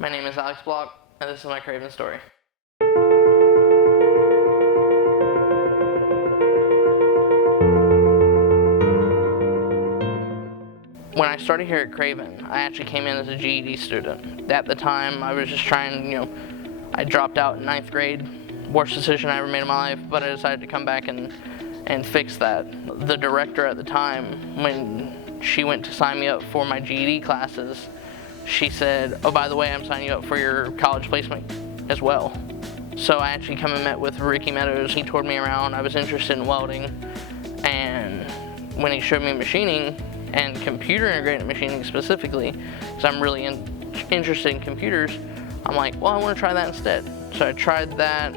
My name is Alex Block, and this is my Craven story. When I started here at Craven, I actually came in as a GED student. At the time, I was just trying, I dropped out in 9th grade. Worst decision I ever made in my life, but I decided to come back and fix that. The director at the time, when she went to sign me up for my GED classes, she said, "Oh, by the way, I'm signing you up for your college placement as well." So I actually come and met with Ricky Meadows. He toured me around. I was interested in welding, and when he showed me machining, and computer integrated machining specifically, because I'm really interested in computers, I'm like, well, I want to try that instead. So I tried that,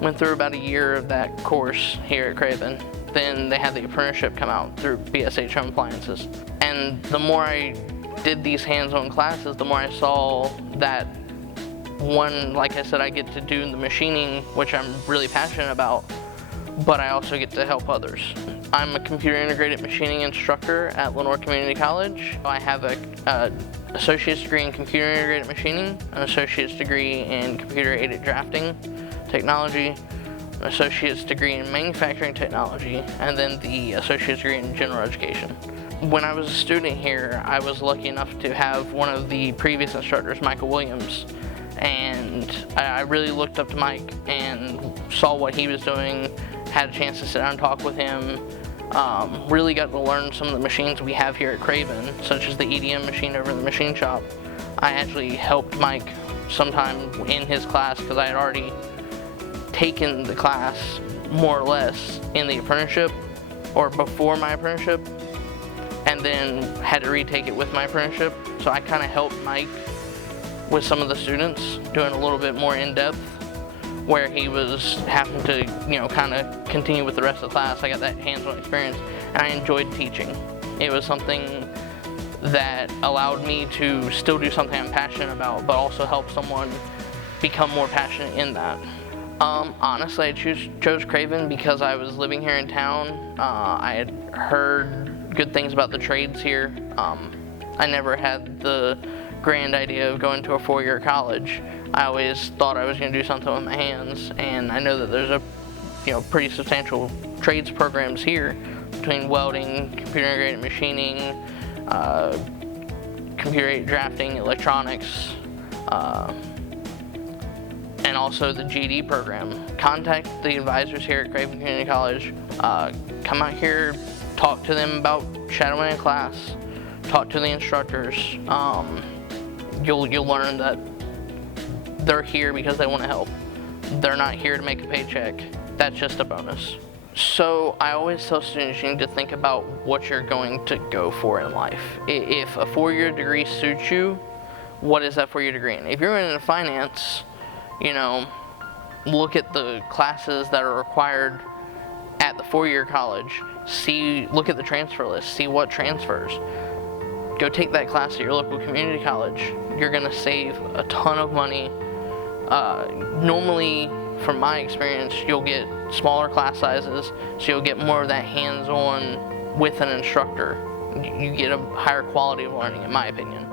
went through about a year of that course here at Craven. Then they had the apprenticeship come out through BSH Home Appliances. And the more I did these hands-on classes, the more I saw that one, like I said, I get to do the machining, which I'm really passionate about, but I also get to help others. I'm a computer integrated machining instructor at Craven Community College. I have an associate's degree in computer integrated machining, an associate's degree in computer aided drafting technology, an associate's degree in manufacturing technology, and then the associate's degree in general education. When I was a student here, I was lucky enough to have one of the previous instructors, Michael Williams, and I really looked up to Mike and saw what he was doing, had a chance to sit down and talk with him, really got to learn some of the machines we have here at Craven, such as the EDM machine over in the machine shop. I actually helped Mike sometime in his class because I had already taken the class more or less in the apprenticeship or before my apprenticeship, and then had to retake it with my apprenticeship. So I kind of helped Mike with some of the students, doing a little bit more in-depth, where he was having to, kind of continue with the rest of the class. I got that hands-on experience, and I enjoyed teaching. It was something that allowed me to still do something I'm passionate about, but also help someone become more passionate in that. Honestly, I chose Craven because I was living here in town. I had heard good things about the trades here. I never had the grand idea of going to a 4-year college. I always thought I was going to do something with my hands, and I know that there's a pretty substantial trades programs here between welding, computer integrated machining, computer aided drafting, electronics, and also the GED program. Contact the advisors here at Craven Community College. Come out here, talk to them about shadowing a class, talk to the instructors. You'll learn that they're here because they want to help. They're not here to make a paycheck. That's just a bonus. So I always tell students you need to think about what you're going to go for in life. If a 4-year degree suits you, what is that 4-year degree in? If you're in finance, look at the classes that are required at the 4-year college. Look at the transfer list, see what transfers. Go take that class at your local community college. You're gonna save a ton of money. Normally, from my experience, you'll get smaller class sizes, so you'll get more of that hands-on with an instructor. You get a higher quality of learning, in my opinion.